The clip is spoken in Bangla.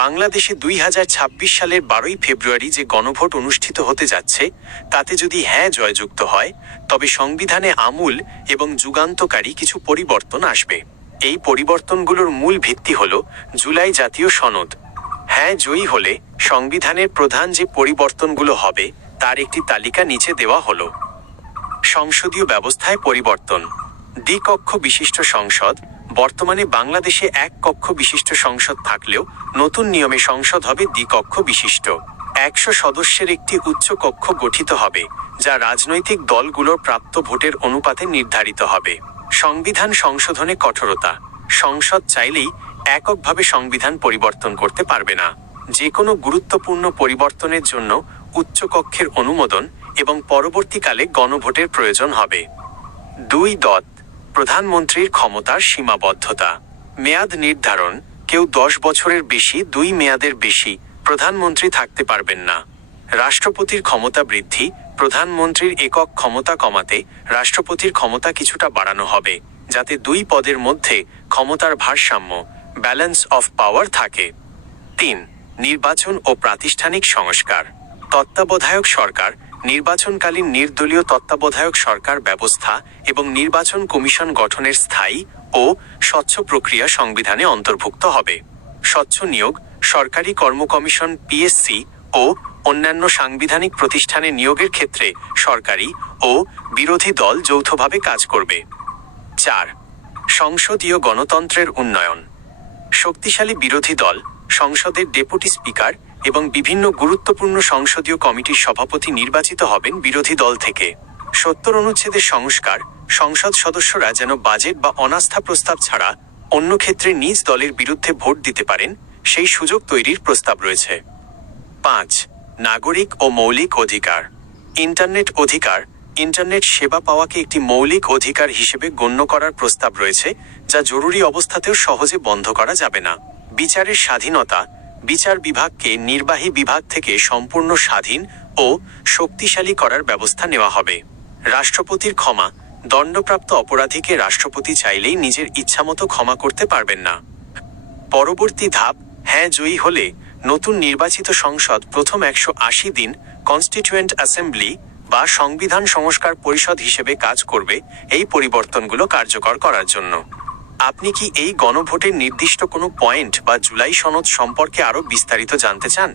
বাংলাদেশে 2026 সালের 12ই ফেব্রুয়ারি যে গণভোট অনুষ্ঠিত হতে যাচ্ছে, তাতে যদি হ্যাঁ জয়যুক্ত হয়, তবে সংবিধানে আমূল এবং যুগান্তকারী কিছু পরিবর্তন আসবে। এই পরিবর্তনগুলোর মূল ভিত্তি হল জুলাই জাতীয় সনদ। হ্যাঁ জয়ী হলে সংবিধানের প্রধান যে পরিবর্তনগুলো হবে তার একটি তালিকা নিচে দেওয়া হলো। সংসদীয় ব্যবস্থায় পরিবর্তন। দ্বিকক্ষ বিশিষ্ট সংসদ। বর্তমানে বাংলাদেশে এক কক্ষ বিশিষ্ট সংসদ থাকলেও নতুন নিয়মে সংসদ হবে দ্বিকক্ষ বিশিষ্ট। 100 সদস্যের একটি উচ্চ কক্ষ গঠিত হবে, যা রাজনৈতিক দলগুলোর প্রাপ্ত ভোটের অনুপাতে নির্ধারিত হবে। সংবিধান সংশোধনে কঠোরতা। সংসদ চাইলেই এককভাবে সংবিধান পরিবর্তন করতে পারবে না। যে কোনো গুরুত্বপূর্ণ পরিবর্তনের জন্য উচ্চকক্ষের অনুমোদন এবং পরবর্তীকালে গণভোটের প্রয়োজন হবে। 2. প্রধানমন্ত্রীর ক্ষমতার সীমাবদ্ধতা। মেয়াদ নির্ধারণ। কেউ 10 বছরের বেশি 2 মেয়াদের বেশি প্রধানমন্ত্রী থাকতে পারবেন না। রাষ্ট্রপতির ক্ষমতা বৃদ্ধি। প্রধানমন্ত্রীর একক ক্ষমতা কমাতে রাষ্ট্রপতির ক্ষমতা কিছুটা বাড়ানো হবে, যাতে 2 পদের মধ্যে ক্ষমতার ভারসাম্য, ব্যালেন্স অফ পাওয়ার থাকে। 3. নির্বাচন ও প্রাতিষ্ঠানিক সংস্কার। তত্ত্বাবধায়ক সরকার, নির্বাচনকালীন নির্দলীয় তত্ত্বাবধায়ক সরকার ব্যবস্থা এবং নির্বাচন কমিশন গঠনের স্থায়ী ও স্বচ্ছ প্রক্রিয়া সংবিধানে অন্তর্ভুক্ত হবে। স্বচ্ছ নিয়োগ। সরকারি কর্মকমিশন পিএসসি ও অন্যান্য সাংবিধানিক প্রতিষ্ঠানে নিয়োগের ক্ষেত্রে সরকারি ও বিরোধী দল যৌথভাবে কাজ করবে। 4. সংসদীয় গণতন্ত্রের উন্নয়ন। শক্তিশালী বিরোধী দল, সংসদের ডেপুটি স্পিকার এবং বিভিন্ন গুরুত্বপূর্ণ সংসদীয় কমিটির সভাপতি নির্বাচিত হবেন বিরোধী দল থেকে। 70 অনুচ্ছেদের সংস্কার। সংসদ সদস্যরা যেন বাজেট বা অনাস্থা প্রস্তাব ছাড়া অন্য ক্ষেত্রে নিজ দলের বিরুদ্ধে ভোট দিতে পারেন, সেই সুযোগ তৈরির প্রস্তাব রয়েছে। 5. নাগরিক ও মৌলিক অধিকার। ইন্টারনেট অধিকার। ইন্টারনেট সেবা পাওয়াকে একটি মৌলিক অধিকার হিসেবে গণ্য করার প্রস্তাব রয়েছে, যা জরুরি অবস্থাতেও সহজে বন্ধ করা যাবে না। বিচারের স্বাধীনতা। বিচার বিভাগকে নির্বাহী বিভাগ থেকে সম্পূর্ণ স্বাধীন ও শক্তিশালী করার ব্যবস্থা নেওয়া হবে। রাষ্ট্রপতির ক্ষমা। দণ্ডপ্রাপ্ত অপরাধীকে রাষ্ট্রপতি চাইলেই নিজের ইচ্ছামতো ক্ষমা করতে পারবেন না। পরবর্তী ধাপ, হ্যাঁ জয়ী হলে নতুন নির্বাচিত সংসদ প্রথম 180 দিন কনস্টিটিউয়েন্ট অ্যাসেম্বলি বা সংবিধান সংস্কার পরিষদ হিসেবে কাজ করবে এই পরিবর্তনগুলো কার্যকর করার জন্য। আপনি কি এই গণভোটের নির্দিষ্ট কোনো পয়েন্ট বা জুলাই সনদ সম্পর্কে আরও বিস্তারিত জানতে চান?